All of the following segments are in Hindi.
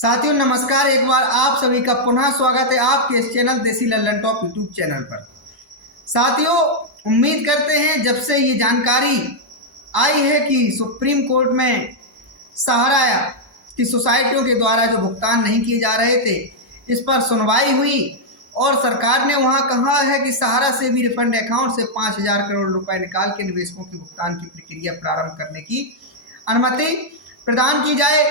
साथियों नमस्कार। एक बार आप सभी का पुनः स्वागत है आपके इस चैनल देसी लल्लन टॉप यूट्यूब चैनल पर। साथियों उम्मीद करते हैं जब से ये जानकारी आई है कि सुप्रीम कोर्ट में सहारा की सोसाइटियों के द्वारा जो भुगतान नहीं किए जा रहे थे, इस पर सुनवाई हुई और सरकार ने वहां कहा है कि सहारा से भी रिफंड अकाउंट से 5,000 करोड़ रुपए निकाल के निवेशकों के भुगतान की प्रक्रिया प्रारंभ करने की अनुमति प्रदान की जाए।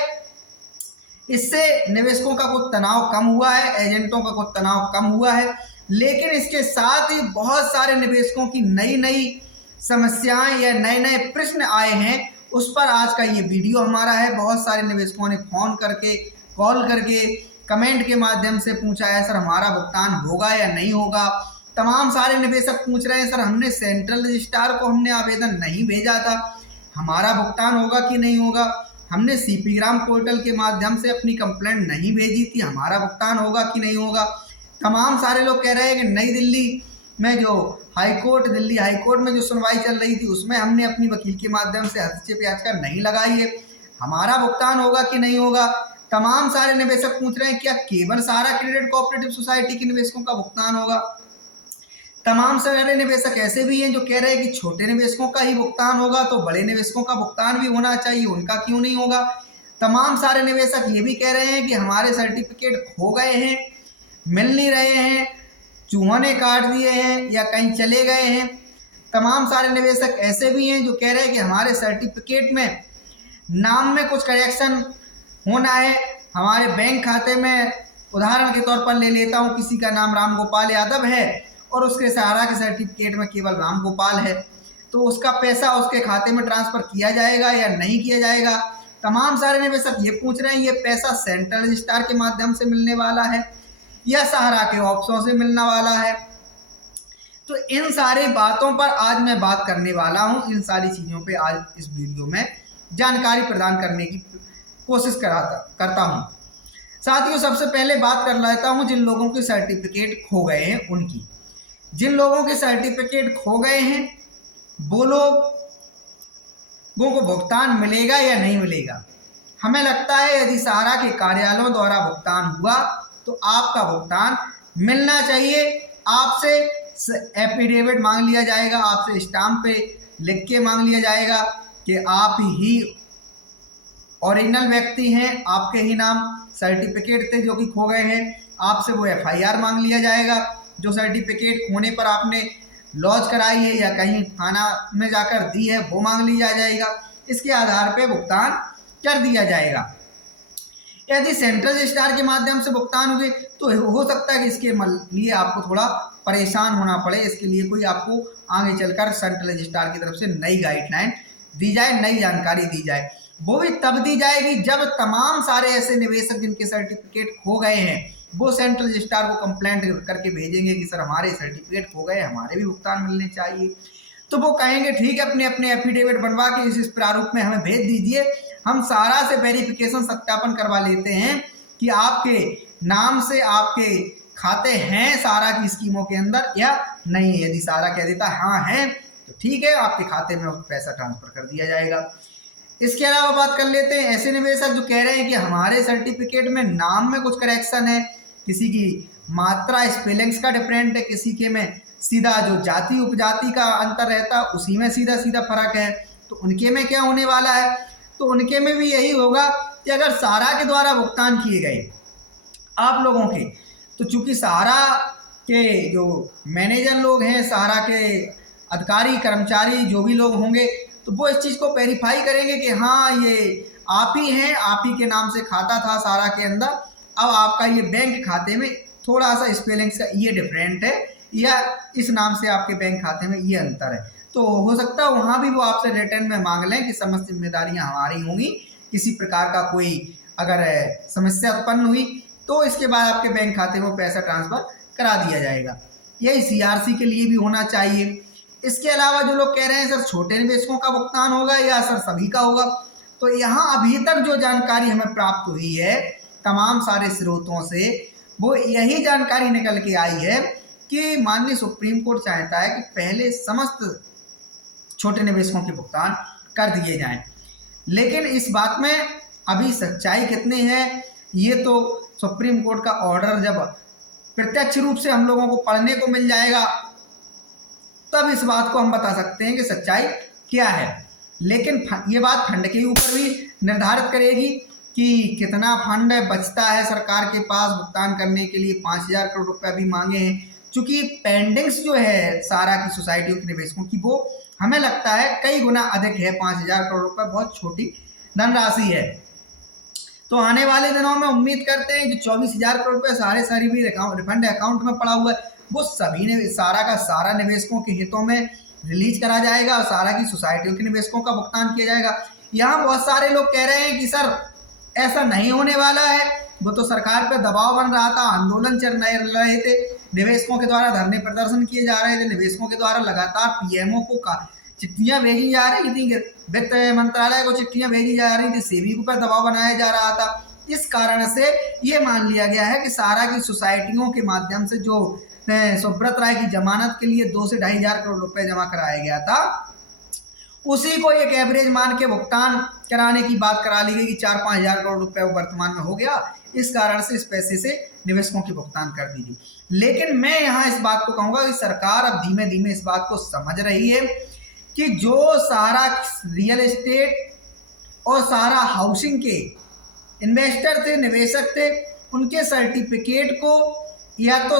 इससे निवेशकों का कुछ तनाव कम हुआ है, एजेंटों का कुछ तनाव कम हुआ है, लेकिन इसके साथ ही बहुत सारे निवेशकों की नई नई समस्याएं या नए नए प्रश्न आए हैं। उस पर आज का ये वीडियो हमारा है। बहुत सारे निवेशकों ने फ़ोन करके, कॉल करके, कमेंट के माध्यम से पूछा है सर हमारा भुगतान होगा या नहीं होगा। तमाम सारे निवेशक पूछ रहे हैं सर हमने सेंट्रल रजिस्ट्रार को हमने आवेदन नहीं भेजा था, हमारा भुगतान होगा कि नहीं होगा। हमने सीपी ग्राम पोर्टल के माध्यम से अपनी कंप्लेंट नहीं भेजी थी, हमारा भुगतान होगा कि नहीं होगा। तमाम सारे लोग कह रहे हैं कि नई दिल्ली में जो दिल्ली हाई कोर्ट में जो सुनवाई चल रही थी उसमें हमने अपनी वकील के माध्यम से हस्तक्षेप याचिका नहीं लगाई है, हमारा भुगतान होगा कि नहीं होगा। तमाम सारे निवेशक पूछ रहे हैं क्या केवल सहारा क्रेडिट कोऑपरेटिव सोसाइटी के निवेशकों का भुगतान होगा। तमाम सारे निवेशक ऐसे भी हैं जो कह रहे हैं कि छोटे निवेशकों का ही भुगतान होगा तो बड़े निवेशकों का भुगतान भी होना चाहिए, उनका क्यों नहीं होगा। तमाम सारे निवेशक ये भी कह रहे हैं कि हमारे सर्टिफिकेट खो गए हैं, मिल नहीं रहे हैं, चूहों ने काट दिए हैं या कहीं चले गए हैं। तमाम सारे निवेशक ऐसे भी हैं जो कह रहे हैं कि हमारे सर्टिफिकेट में नाम में कुछ करेक्शन होना है, हमारे बैंक खाते में उदाहरण के तौर पर ले लेता हूँ, किसी का नाम राम गोपाल यादव है और उसके सहारा के सर्टिफिकेट में केवल राम गोपाल है, तो उसका पैसा उसके खाते में ट्रांसफ़र किया जाएगा या नहीं किया जाएगा। तमाम सारे निवेशक ये पूछ रहे हैं ये पैसा सेंट्रल रजिस्ट्रार के माध्यम से मिलने वाला है या सहारा के ऑप्शनों से मिलने वाला है। तो इन सारी बातों पर आज मैं बात करने वाला हूँ। इन सारी चीज़ों पे आज इस वीडियो में जानकारी प्रदान करने की कोशिश करता हूँ। साथियों सबसे पहले बात कर लेता हूँ जिन लोगों के सर्टिफिकेट खो गए हैं उनकी। जिन लोगों के सर्टिफिकेट खो गए हैं वो लोगों को भुगतान मिलेगा या नहीं मिलेगा। हमें लगता है यदि सहारा के कार्यालयों द्वारा भुगतान हुआ तो आपका भुगतान मिलना चाहिए। आपसे एफिडेविट मांग लिया जाएगा, आपसे स्टाम्प पे लिख के मांग लिया जाएगा कि आप ही ओरिजिनल व्यक्ति हैं, आपके ही नाम सर्टिफिकेट थे जो कि खो गए हैं। आपसे वो FIR मांग लिया जाएगा जो सर्टिफिकेट खोने पर आपने लॉन्च कराई है या कहीं थाना में जाकर दी है वो मांग लिया जाएगा। इसके आधार पे भुगतान कर दिया जाएगा। यदि सेंट्रल रजिस्ट्रार के माध्यम से भुगतान हुए तो हो सकता है कि इसके लिए आपको थोड़ा परेशान होना पड़े। इसके लिए कोई आपको आगे चलकर सेंट्रल रजिस्ट्रार की तरफ से नई गाइडलाइन दी जाए, नई जानकारी दी जाए। वो भी तब दी जाएगी जब तमाम सारे ऐसे निवेशक जिनके सर्टिफिकेट खो गए हैं वो सेंट्रल रजिस्ट्रार को कंप्लेंट करके भेजेंगे कि सर हमारे सर्टिफिकेट खो गए, हमारे भी भुगतान मिलने चाहिए। तो वो कहेंगे ठीक है अपने अपने एफिडेविट बनवा के इस प्रारूप में हमें भेज दीजिए, हम सहारा से वेरिफिकेशन सत्यापन करवा लेते हैं कि आपके नाम से आपके खाते हैं सहारा की स्कीमों के अंदर या नहीं है। यदि सहारा कह देता हाँ है तो ठीक है, आपके खाते में पैसा ट्रांसफर कर दिया जाएगा। इसके अलावा बात कर लेते हैं ऐसे निवेशक जो कह रहे हैं कि हमारे सर्टिफिकेट में नाम में कुछ करेक्शन है, किसी की मात्रा स्पेलिंग्स का डिफरेंट है, किसी के में सीधा जो जाति उपजाति का अंतर रहता उसी में सीधा सीधा फर्क है। तो उनके में क्या होने वाला है, तो उनके में भी यही होगा कि अगर सहारा के द्वारा भुगतान किए गए आप लोगों के, तो चूंकि सहारा के जो मैनेजर लोग हैं, सहारा के अधिकारी कर्मचारी जो भी लोग होंगे तो वो इस चीज़ को वेरीफाई करेंगे कि हाँ ये आप ही हैं, आप ही के नाम से खाता था सहारा के अंदर, अब आपका ये बैंक खाते में थोड़ा सा स्पेलिंग्स का ये डिफरेंट है या इस नाम से आपके बैंक खाते में ये अंतर है। तो हो सकता है वहाँ भी वो आपसे रिटर्न में मांग लें कि समस्त जिम्मेदारियाँ हमारी होंगी, किसी प्रकार का कोई अगर समस्या उत्पन्न हुई तो इसके बाद आपके बैंक खाते में पैसा ट्रांसफ़र करा दिया जाएगा। यही CRC के लिए भी होना चाहिए। इसके अलावा जो लोग कह रहे हैं सर छोटे निवेशकों का भुगतान होगा या सर सभी का होगा, तो यहाँ अभी तक जो जानकारी हमें प्राप्त हुई है तमाम सारे स्रोतों से वो यही जानकारी निकल के आई है कि माननीय सुप्रीम कोर्ट चाहता है कि पहले समस्त छोटे निवेशकों के भुगतान कर दिए जाएं। लेकिन इस बात में अभी सच्चाई कितनी है ये तो सुप्रीम कोर्ट का ऑर्डर जब प्रत्यक्ष रूप से हम लोगों को पढ़ने को मिल जाएगा तब इस बात को हम बता सकते हैं कि सच्चाई क्या है। लेकिन ये बात फंड के ऊपर भी निर्धारित करेगी कि कितना फंड बचता है सरकार के पास भुगतान करने के लिए। 5,000 करोड़ रुपया भी मांगे हैं, चूंकि पेंडिंग्स जो है सारा की सोसाइटियों के निवेशकों की, वो हमें लगता है कई गुना अधिक है। 5,000 करोड़ रुपये बहुत छोटी धनराशि है। तो आने वाले दिनों में उम्मीद करते हैं जो 24,000 करोड़ रुपये सारे भी रिफंड अकाउंट में पड़ा हुआ है वो सभी ने सारा का सारा निवेशकों के हितों में रिलीज करा जाएगा और सारा की सोसाइटियों के निवेशकों का भुगतान किया जाएगा। यहाँ बहुत सारे लोग कह रहे हैं कि सर ऐसा नहीं होने वाला है, वो तो सरकार पर दबाव बन रहा था, आंदोलन चल रहे थे, निवेशकों के द्वारा धरने प्रदर्शन किए जा रहे थे, निवेशकों के द्वारा लगातार पीएमओ को चिट्ठियां भेजी जा रही थी, वित्त मंत्रालय को चिट्ठियां भेजी जा रही थी, सेबी के ऊपर दबाव बनाया जा रहा था। इस कारण से ये मान लिया गया है कि सारा की सोसाइटियों के माध्यम से जो सुब्रत राय की जमानत के लिए 2 से 2,500 करोड़ रुपए जमा कराया गया था, उसी को एक एवरेज मान के भुगतान कराने की बात करा ली गई कि 4-5 हजार करोड़ रुपए वर्तमान में हो गया। इस कारण से इस पैसे से निवेशकों की भुगतान कर दीजिए। लेकिन मैं यहाँ इस बात को कहूँगा कि सरकार अब धीमे धीमे इस बात को समझ रही है कि जो सारा रियल एस्टेट और सारा हाउसिंग के इन्वेस्टर थे, निवेशक थे, उनके सर्टिफिकेट को या तो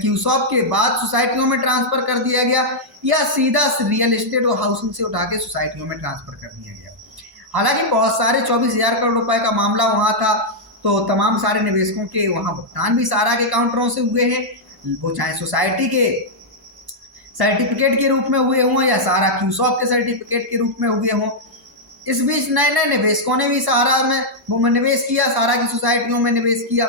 क्यूसॉप के बाद सोसाइटियों में ट्रांसफर कर दिया गया या सीधा रियल एस्टेट और हाउसिंग से उठा के सोसाइटियों में ट्रांसफर कर दिया गया। हालांकि बहुत सारे 24,000 करोड़ रुपए का मामला वहाँ था, तो तमाम सारे निवेशकों के वहाँ भुगतान भी सारा के काउंटरों से हुए हैं, वो चाहे सोसाइटी के सर्टिफिकेट के रूप में हुए हों या सारा क्यूसॉप के सर्टिफिकेट के रूप में हुए हों। इस बीच नए नए निवेशकों ने भी सारा में निवेश किया, सारा की सोसाइटियों में निवेश किया।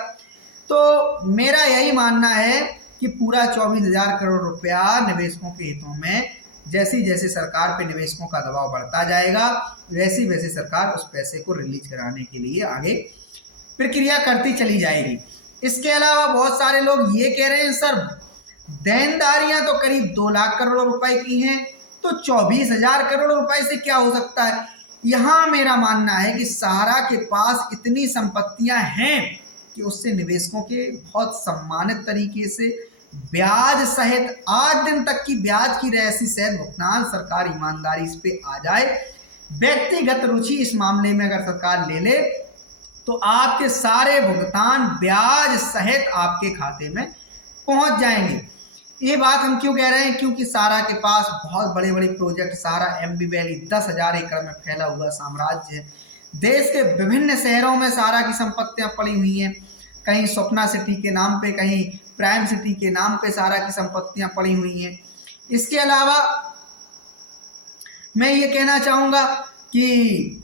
तो मेरा यही मानना है कि पूरा 24,000 करोड़ रुपया निवेशकों के हितों में जैसे जैसे सरकार पे निवेशकों का दबाव बढ़ता जाएगा वैसे वैसे सरकार उस पैसे को रिलीज कराने के लिए आगे प्रक्रिया करती चली जाएगी। इसके अलावा बहुत सारे लोग ये कह रहे हैं सर देनदारियां तो करीब 2 लाख करोड़ रुपए की हैं, तो 24,000 करोड़ रुपए से क्या हो सकता है। यहाँ मेरा मानना है कि सहारा के पास इतनी संपत्तियां हैं कि उससे निवेशकों के बहुत सम्मानित तरीके से ब्याज सहित आज दिन तक की ब्याज की राशि सहित भुगतान सरकार ईमानदारी इस पे आ जाए। व्यक्तिगत रुचि इस मामले में अगर सरकार ले ले तो आपके सारे भुगतान ब्याज सहित आपके खाते में पहुंच जाएंगे। ये बात हम क्यों कह रहे हैं, क्योंकि सारा के पास बहुत बड़े बड़े प्रोजेक्ट, सारा एमबी वैली 10,000 एकड़ में फैला हुआ साम्राज्य है। देश के विभिन्न शहरों में सारा की संपत्तियां पड़ी हुई हैं, कहीं स्वप्ना सिटी के नाम पे, कहीं प्राइम सिटी के नाम पे सारा की संपत्तियां पड़ी हुई हैं। इसके अलावा मैं ये कहना चाहूँगा कि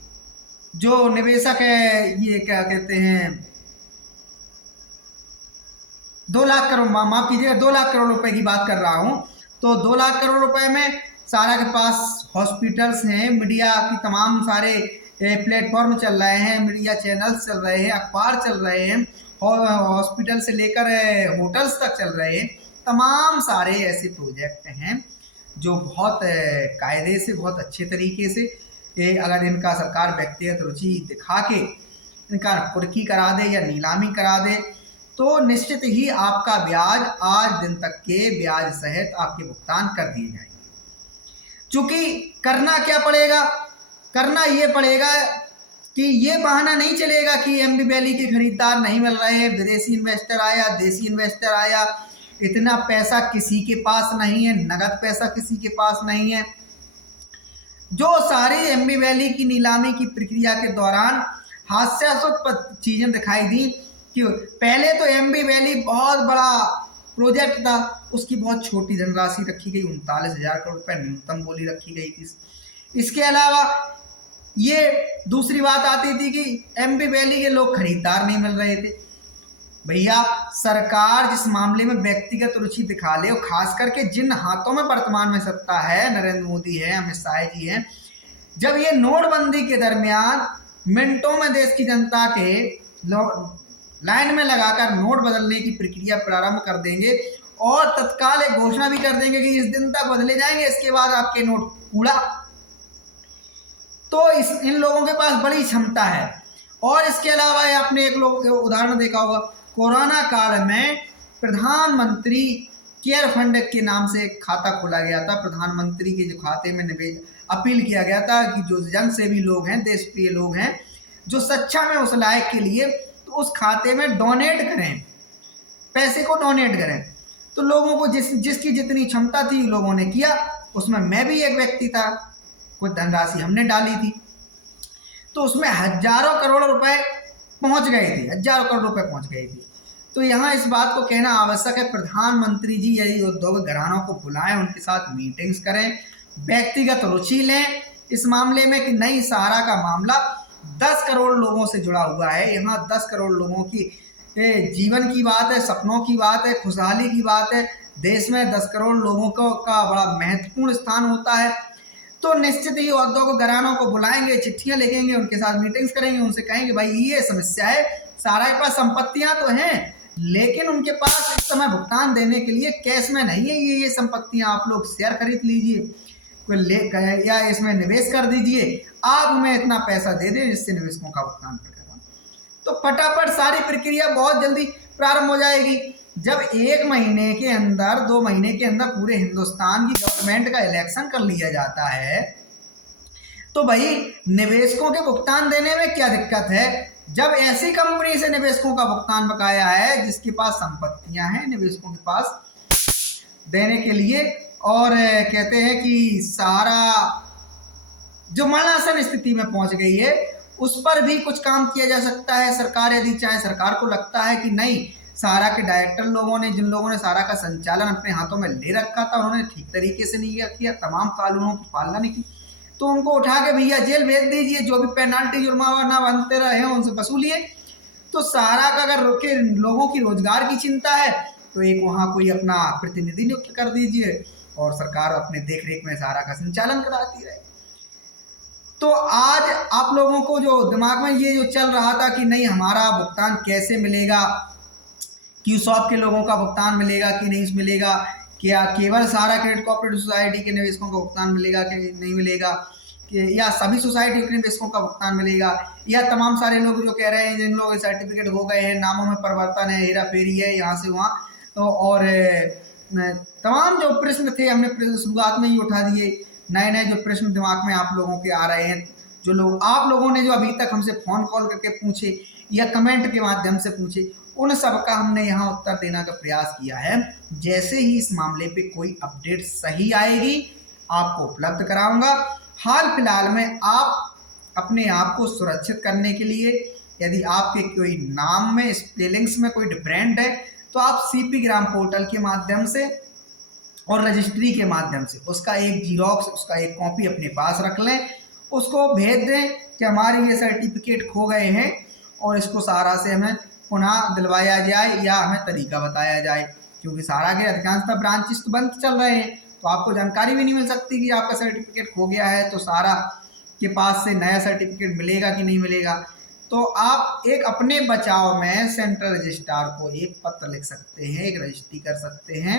जो निवेशक है ये क्या कहते हैं 2 लाख करोड़, माफ कीजिएगा 2 लाख करोड़ रुपए की बात कर रहा हूँ, तो 2 लाख करोड़ रुपए में सारा के पास हॉस्पिटल्स हैं, मीडिया की तमाम सारे प्लेटफॉर्म चल रहे हैं, मीडिया चैनल्स चल रहे हैं, अखबार चल रहे हैं, और हॉस्पिटल से लेकर होटल्स तक चल रहे हैं। तमाम सारे ऐसे प्रोजेक्ट हैं जो बहुत कायदे से, बहुत अच्छे तरीके से अगर इनका सरकार व्यक्तिगत रुचि दिखा के इनका कुर्की करा दे या नीलामी करा दे तो निश्चित ही आपका ब्याज आज दिन तक के ब्याज सहित आपके भुगतान कर दिए जाएंगे। चूंकि करना क्या पड़ेगा, करना ये पड़ेगा कि ये बहाना नहीं चलेगा कि एमबी वैली के खरीदार नहीं मिल रहे हैं, विदेशी इन्वेस्टर आया, देसी इन्वेस्टर आया, इतना पैसा किसी के पास नहीं है, नगद पैसा किसी के पास नहीं है। जो सारी एमबी वैली की नीलामी की प्रक्रिया के दौरान हास्यास्पद चीजें दिखाई दी कि पहले तो एमबी वैली बहुत बड़ा प्रोजेक्ट था, उसकी बहुत छोटी धनराशि रखी गई, 39,000 करोड़ रुपए न्यूनतम बोली रखी गई थी। इसके अलावा ये दूसरी बात आती थी कि एमबी वैली के लोग खरीदार नहीं मिल रहे थे। भैया सरकार जिस मामले में व्यक्तिगत रुचि दिखा ले, और खास करके जिन हाथों में वर्तमान में सत्ता है, नरेंद्र मोदी है, अमित शाह जी हैं, जब ये नोटबंदी के दरमियान मिनटों में देश की जनता के लाइन में लगाकर नोट बदलने की प्रक्रिया प्रारंभ कर देंगे और तत्काल एक घोषणा भी कर देंगे कि इस दिन तक बदले जाएंगे, इसके बाद आपके नोट कूड़ा, तो इन लोगों के पास बड़ी क्षमता है। और इसके अलावा आपने एक उदाहरण देखा होगा, कोरोना काल में प्रधानमंत्री केयर फंड के नाम से एक खाता खोला गया था। प्रधानमंत्री के जो खाते में निवेश अपील किया गया था कि जो जन सेवी लोग हैं, देश प्रिय लोग हैं, जो सच्चा में उस लायक के लिए, तो उस खाते में डोनेट करें, पैसे को डोनेट करें। तो लोगों को जिसकी जितनी क्षमता थी लोगों ने किया। उसमें मैं भी एक व्यक्ति था, कुछ धनराशि हमने डाली थी, तो उसमें हजारों करोड़ रुपए पहुंच गए थे, हजारों करोड़ रुपए पहुंच गए थे। तो यहाँ इस बात को कहना आवश्यक है, प्रधानमंत्री जी यदि उद्योग घरानों को बुलाएं, उनके साथ मीटिंग्स करें, व्यक्तिगत रुचि लें इस मामले में कि नई सहारा का मामला 10 करोड़ लोगों से जुड़ा हुआ है। यहाँ 10 करोड़ लोगों की जीवन की बात है, सपनों की बात है, खुशहाली की बात है। देश में 10 करोड़ लोगों का बड़ा महत्वपूर्ण स्थान होता है। तो निश्चित ही औद्योगिक घरानों को बुलाएंगे, चिट्ठियां लिखेंगे, उनके साथ मीटिंग्स करेंगे, उनसे कहेंगे भाई ये समस्या है, सारा के पास संपत्तियां तो हैं लेकिन उनके पास इस समय भुगतान देने के लिए कैश में नहीं है। ये संपत्तियां आप लोग शेयर खरीद लीजिए, कोई ले या इसमें निवेश कर दीजिए, आप हमें इतना पैसा दे दें जिससे निवेशकों का भुगतान कर दें। तो फटाफट सारी प्रक्रिया बहुत जल्दी प्रारंभ हो जाएगी। जब 1 महीने के अंदर, 2 महीने के अंदर पूरे हिंदुस्तान की गवर्नमेंट का इलेक्शन कर लिया जाता है, तो भाई निवेशकों के भुगतान देने में क्या दिक्कत है। जब ऐसी कंपनी से निवेशकों का भुगतान बकाया है जिसके पास संपत्तियां हैं निवेशकों के पास देने के लिए, और कहते हैं कि सारा जो मरणासन स्थिति में पहुंच गई है उस पर भी कुछ काम किया जा सकता है। सरकार यदि चाहे, सरकार को लगता है कि नहीं, सारा के डायरेक्टर लोगों ने, जिन लोगों ने सारा का संचालन अपने हाथों में ले रखा था, उन्होंने ठीक तरीके से नहीं किया, तमाम कानूनों की पालना नहीं की, तो उनको उठा के भैया जेल भेज दीजिए, जो भी पेनाल्टी जुर्माना बनते रहे उनसे वसूलिए। तो सारा का अगर लोगों की रोजगार की चिंता है तो एक वहाँ कोई अपना प्रतिनिधि नियुक्त कर दीजिए और सरकार अपने देखरेख में सारा का संचालन कराती रहे। तो आज आप लोगों को जो दिमाग में ये जो चल रहा था कि नहीं हमारा भुगतान कैसे मिलेगा, क्यूसॉप के लोगों का भुगतान मिलेगा कि नहीं मिलेगा, क्या केवल सहारा क्रेडिट कोऑपरेटिव सोसाइटी के निवेशकों का भुगतान मिलेगा कि नहीं मिलेगा, कि या सभी सोसाइटी के निवेशकों का भुगतान मिलेगा, या तमाम सारे लोग जो कह रहे हैं जिन लोगों के सर्टिफिकेट हो गए हैं, नामों में परिवर्तन है, हेरा फेरी है यहाँ से वहाँ, तो और तमाम जो प्रश्न थे हमने शुरुआत में ही उठा दिए। नए नए जो प्रश्न दिमाग में आप लोगों के आ रहे हैं, जो लोग आप लोगों ने जो अभी तक हमसे फ़ोन कॉल करके पूछे या कमेंट के माध्यम से पूछे, उन सब का हमने यहाँ उत्तर देने का प्रयास किया है। जैसे ही इस मामले पे कोई अपडेट सही आएगी आपको उपलब्ध कराऊंगा। हाल फिलहाल में आप अपने आप को सुरक्षित करने के लिए, यदि आपके कोई नाम में स्पेलिंग्स में कोई डिफरेंट है तो आप सीपी ग्राम पोर्टल के माध्यम से और रजिस्ट्री के माध्यम से उसका एक जीरोक्स, उसका एक कॉपी अपने पास रख लें, उसको भेज दें कि हमारे ये सर्टिफिकेट खो गए हैं और इसको सहारा से हमें पुनः दिलवाया जाए या हमें तरीका बताया जाए। क्योंकि सहारा के अधिकांशतः ब्रांचेस तो बंद चल रहे हैं, तो आपको जानकारी भी नहीं मिल सकती कि आपका सर्टिफिकेट खो गया है, तो सहारा के पास से नया सर्टिफिकेट मिलेगा कि नहीं मिलेगा। तो आप एक अपने बचाव में सेंट्रल रजिस्ट्रार को एक पत्र लिख सकते हैं, एक रजिस्ट्री कर सकते हैं,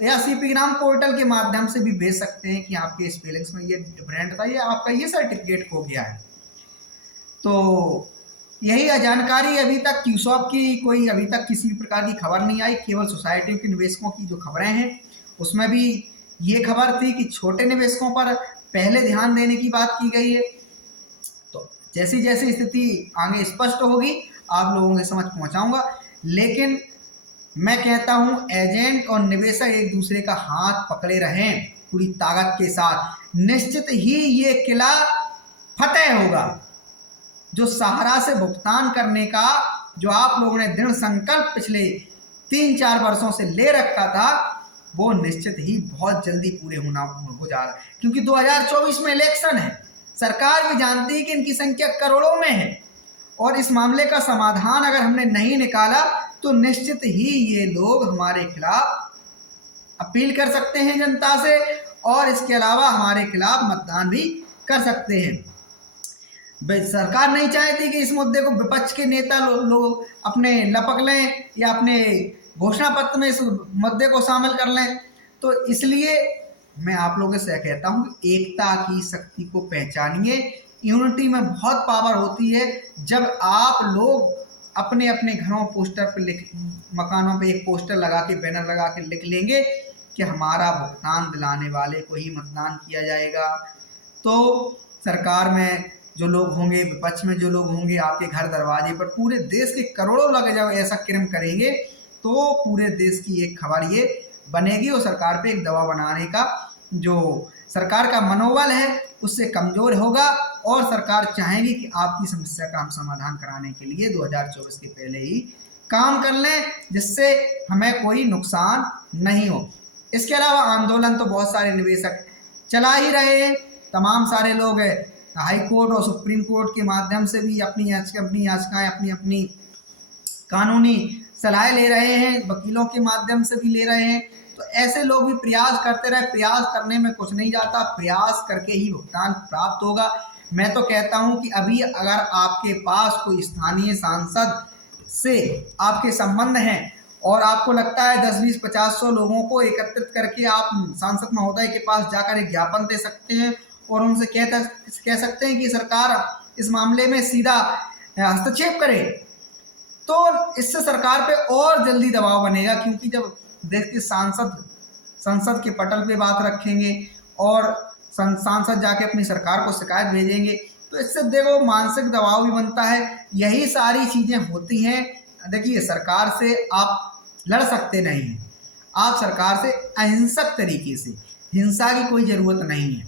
या सीपी ग्राम पोर्टल के माध्यम से भी भेज सकते हैं कि आपके स्पेलिंग्स में ये डिफरेंट था, ये आपका ये सर्टिफिकेट खो गया है। तो यही जानकारी अभी तक क्यूसॉप की कोई अभी तक किसी भी प्रकार की खबर नहीं आई। केवल सोसाइटियों के निवेशकों की जो खबरें हैं उसमें भी ये खबर थी कि छोटे निवेशकों पर पहले ध्यान देने की बात की गई है। तो जैसी जैसी स्थिति आगे स्पष्ट होगी आप लोगों के समझ पहुंचाऊंगा। लेकिन मैं कहता हूं एजेंट और निवेशक एक दूसरे का हाथ पकड़े रहें पूरी ताकत के साथ, निश्चित ही ये किला फतेह होगा। जो सहारा से भुगतान करने का जो आप लोगों ने दृढ़ संकल्प पिछले 3-4 वर्षों से ले रखा था वो निश्चित ही बहुत जल्दी पूरे हो जा रहा है। क्योंकि 2024 में इलेक्शन है, सरकार भी जानती है कि इनकी संख्या करोड़ों में है और इस मामले का समाधान अगर हमने नहीं निकाला तो निश्चित ही ये लोग हमारे खिलाफ अपील कर सकते हैं जनता से, और इसके अलावा हमारे खिलाफ मतदान भी कर सकते हैं। सरकार नहीं चाहती कि इस मुद्दे को विपक्ष के नेता लोग अपने लपक लें या अपने घोषणा पत्र में इस मुद्दे को शामिल कर लें। तो इसलिए मैं आप लोगों से कहता हूं कि एकता की शक्ति को पहचानिए। यूनिटी में बहुत पावर होती है। जब आप लोग अपने अपने घरों पोस्टर पे मकानों पे एक पोस्टर लगा के, बैनर लगा के लिख लेंगे कि हमारा भुगतान दिलाने वाले को ही मतदान किया जाएगा। तो सरकार में जो लोग होंगे, विपक्ष में जो लोग होंगे, आपके घर दरवाजे पर पूरे देश के करोड़ों लोग जब ऐसा क्रिम करेंगे तो पूरे देश की एक खबर ये बनेगी और सरकार पे एक दबाव बनाने का जो सरकार का मनोबल है उससे कमजोर होगा और सरकार चाहेगी कि आपकी समस्या का हम समाधान कराने के लिए 2024 के पहले ही काम कर लें, जिससे हमें कोई नुकसान नहीं हो। इसके अलावा आंदोलन तो बहुत सारे निवेशक चला ही रहे हैं। तमाम सारे लोग हाई कोर्ट और सुप्रीम कोर्ट के माध्यम से भी अपनी याचिकाएं, अपनी कानूनी सलाह ले रहे हैं, वकीलों के माध्यम से भी ले रहे हैं। तो ऐसे लोग भी प्रयास करते रहे, प्रयास करने में कुछ नहीं जाता, प्रयास करके ही भुगतान प्राप्त होगा। मैं तो कहता हूं कि अभी अगर आपके पास कोई स्थानीय सांसद से आपके संबंध हैं और आपको लगता है 10, 20, 50, 100 लोगों को एकत्रित करके आप सांसद महोदय के पास जाकर एक ज्ञापन दे सकते हैं और उनसे कह सकते हैं कि सरकार इस मामले में सीधा हस्तक्षेप करे, तो इससे सरकार पे और जल्दी दबाव बनेगा। क्योंकि जब देश के संसद के पटल पे बात रखेंगे और सांसद जाके अपनी सरकार को शिकायत भेजेंगे तो इससे देखो मानसिक दबाव भी बनता है। यही सारी चीज़ें होती हैं। देखिए, सरकार से आप लड़ सकते नहीं हैं, आप सरकार से अहिंसक तरीके से, हिंसा की कोई ज़रूरत नहीं है,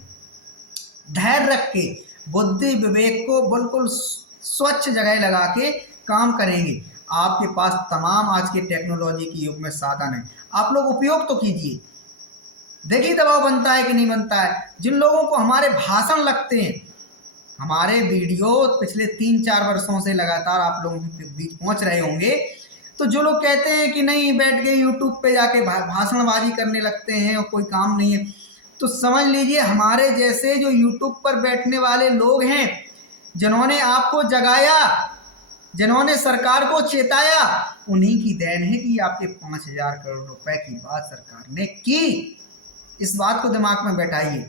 धैर्य रख के बुद्धि विवेक को बिल्कुल स्वच्छ जगह लगा के काम करेंगे। आपके पास तमाम आज के टेक्नोलॉजी के युग में साधन है, आप लोग उपयोग तो कीजिए। देखिए दबाव बनता है कि नहीं बनता है। जिन लोगों को हमारे भाषण लगते हैं, हमारे वीडियो पिछले 3-4 वर्षों से लगातार आप लोगों के बीच पहुंच रहे होंगे, तो जो लोग कहते हैं कि नहीं बैठ के यूट्यूब पे जाके भाषणबाजी करने लगते हैं और कोई काम नहीं है, तो समझ लीजिए हमारे जैसे जो यूट्यूब पर बैठने वाले लोग हैं, जिन्होंने आपको जगाया, जिन्होंने सरकार को चेताया, उन्हीं की देन है कि आपके 5,000 करोड़ रुपए की बात सरकार ने की। इस बात को दिमाग में बैठाइए,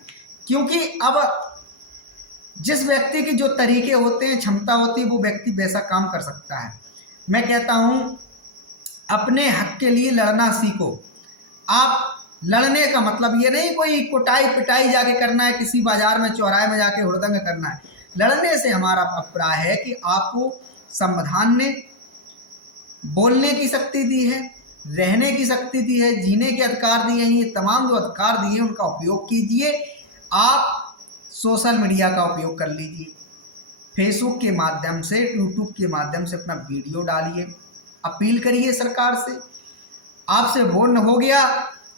क्योंकि अब जिस व्यक्ति की जो तरीके होते हैं, क्षमता होती है, वो व्यक्ति वैसा काम कर सकता है। मैं कहता हूं अपने हक के लिए लड़ना सीखो। आप लड़ने का मतलब ये नहीं कोई कुटाई पिटाई जाके करना है, किसी बाजार में चौराहे में जाके हुड़दंग करना है। लड़ने से हमारा अभिप्राय है कि आपको संविधान ने बोलने की शक्ति दी है, रहने की शक्ति दी है, जीने के अधिकार दिए हैं। ये तमाम जो अधिकार दिए हैं उनका उपयोग कीजिए। आप सोशल मीडिया का उपयोग कर लीजिए, फेसबुक के माध्यम से, यूट्यूब के माध्यम से अपना वीडियो डालिए, अपील करिए सरकार से। आपसे वोट न हो गया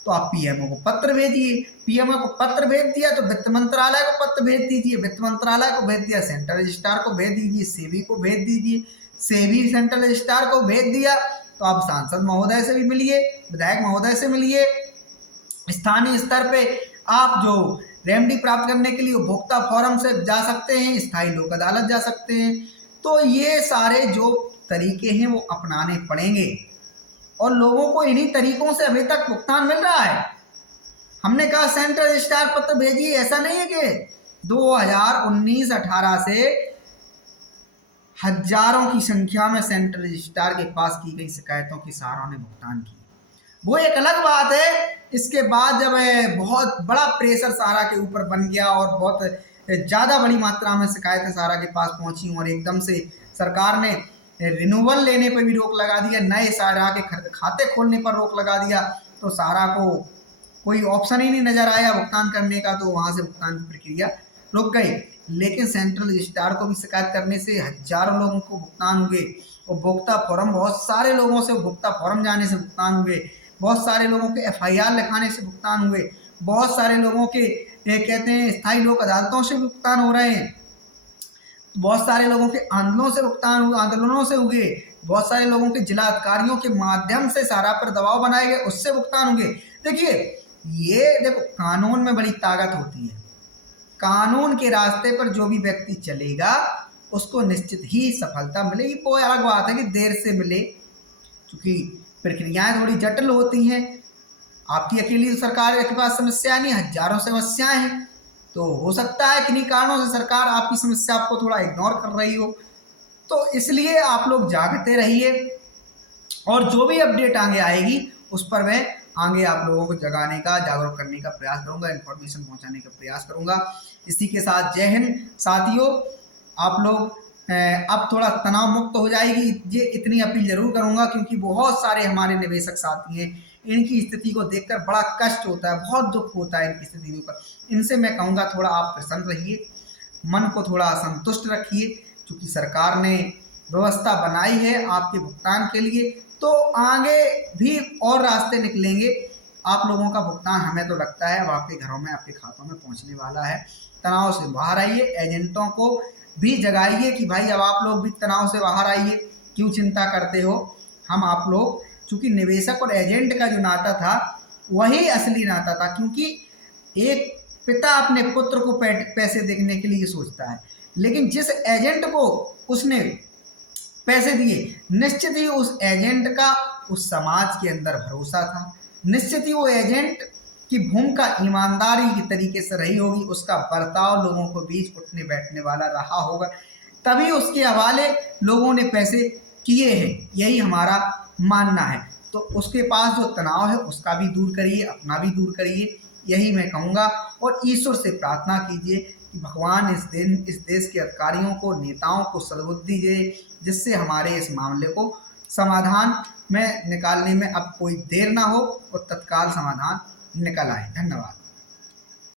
तो आप पीएमओ को पत्र भेजिए, पीएमओ को पत्र भेज दिया तो वित्त मंत्रालय को पत्र भेज दीजिए, वित्त मंत्रालय को भेज दिया सेंट्रल रजिस्ट्रार को भेज दीजिए, सेबी को भेज दीजिए, सेबी सेंट्रल रजिस्ट्रार को भेज दिया तो आप सांसद महोदय से भी मिलिए, विधायक महोदय से मिलिए। स्थानीय स्तर पे आप जो रेमेडी प्राप्त करने के लिए उपभोक्ता फोरम से जा सकते हैं, स्थायी लोक अदालत जा सकते हैं। तो ये सारे जो तरीके हैं वो अपनाने पड़ेंगे और लोगों को इन्हीं तरीकों से अभी तक भुगतान मिल रहा है। हमने कहा सेंट्रल रजिस्ट्रार पत्र भेजिए, ऐसा नहीं है कि 2019-18 से हजारों की संख्या में सेंट्रल रजिस्ट्रार के पास की गई शिकायतों की सहारा ने भुगतान की, वो एक अलग बात है। इसके बाद जब बहुत बड़ा प्रेशर सहारा के ऊपर बन गया और बहुत ज़्यादा बड़ी मात्रा में शिकायतें सहारा के पास पहुंची और एकदम से सरकार ने रिन्यूअल लेने पर भी रोक लगा दिया, नए सहारा के खाते खोलने पर रोक लगा दिया, तो सहारा को कोई ऑप्शन ही नहीं नज़र आया भुगतान करने का, तो वहाँ से भुगतान की प्रक्रिया रुक गई। लेकिन सेंट्रल रजिस्ट्रार को भी शिकायत करने से हजारों लोगों को भुगतान हुए। उपभोक्ता फोरम, बहुत सारे लोगों से उपभोक्ता फोरम जाने से भुगतान हुए, बहुत सारे लोगों के FIR लिखाने से भुगतान हुए, बहुत सारे लोगों के कहते हैं स्थायी लोक अदालतों से भुगतान हो रहे हैं, बहुत सारे लोगों के आंदोलनों से हुए, बहुत सारे लोगों के जिला अधिकारियों के माध्यम से सहारा पर दबाव बनाए गए, उससे भुगतान हुए। देखिए ये देखो कानून में बड़ी ताकत होती है। कानून के रास्ते पर जो भी व्यक्ति चलेगा उसको निश्चित ही सफलता मिलेगी। कोई अलग बात है कि देर से मिले, क्योंकि प्रक्रियाएं थोड़ी जटिल होती हैं। आपकी अकेली सरकार के पास समस्या नहीं, हजारों समस्याएं हैं। तो हो सकता है किन्हीं कारणों से सरकार आपकी समस्या आपको थोड़ा इग्नोर कर रही हो, तो इसलिए आप लोग जागते रहिए और जो भी अपडेट आगे आएगी उस पर मैं आगे आप लोगों को जगाने का, जागरूक करने का प्रयास करूंगा, इन्फॉर्मेशन पहुंचाने का प्रयास करूंगा। इसी के साथ जय हिंद साथियों। आप लोग अब थोड़ा तनाव मुक्त हो जाएगी, ये इतनी अपील जरूर करूंगा, क्योंकि बहुत सारे हमारे निवेशक साथी हैं, इनकी स्थिति को देखकर बड़ा कष्ट होता है, बहुत दुख होता है इनकी स्थिति पर। इनसे मैं कहूँगा थोड़ा आप प्रसन्न रहिए, मन को थोड़ा संतुष्ट रखिए, क्योंकि सरकार ने व्यवस्था बनाई है आपके भुगतान के लिए, तो आगे भी और रास्ते निकलेंगे। आप लोगों का भुगतान हमें तो लगता है अब आपके घरों में, आपके खातों में पहुंचने वाला है। तनाव से बाहर आइए, एजेंटों को भी जगाइए कि भाई अब आप लोग भी तनाव से बाहर आइए, क्यों चिंता करते हो। हम आप लोग, चूंकि निवेशक और एजेंट का जो नाता था वही असली नाता था, क्योंकि एक पिता अपने पुत्र को पैसे देने के लिए सोचता है, लेकिन जिस एजेंट को उसने पैसे दिए, निश्चित ही उस एजेंट का उस समाज के अंदर भरोसा था, निश्चित ही वो एजेंट की भूमिका ईमानदारी की तरीके से रही होगी, उसका बर्ताव लोगों को बीच उठने बैठने वाला रहा होगा, तभी उसके हवाले लोगों ने पैसे किए हैं, यही हमारा मानना है। तो उसके पास जो तनाव है उसका भी दूर करिए, अपना भी दूर करिए, यही मैं कहूँगा। और ईश्वर से प्रार्थना कीजिए कि भगवान इस देश के अधिकारियों को, नेताओं को सद्बुद्धि दे, जिससे हमारे इस मामले को समाधान में निकालने में अब कोई देर ना हो और तत्काल समाधान निकल आए। धन्यवाद।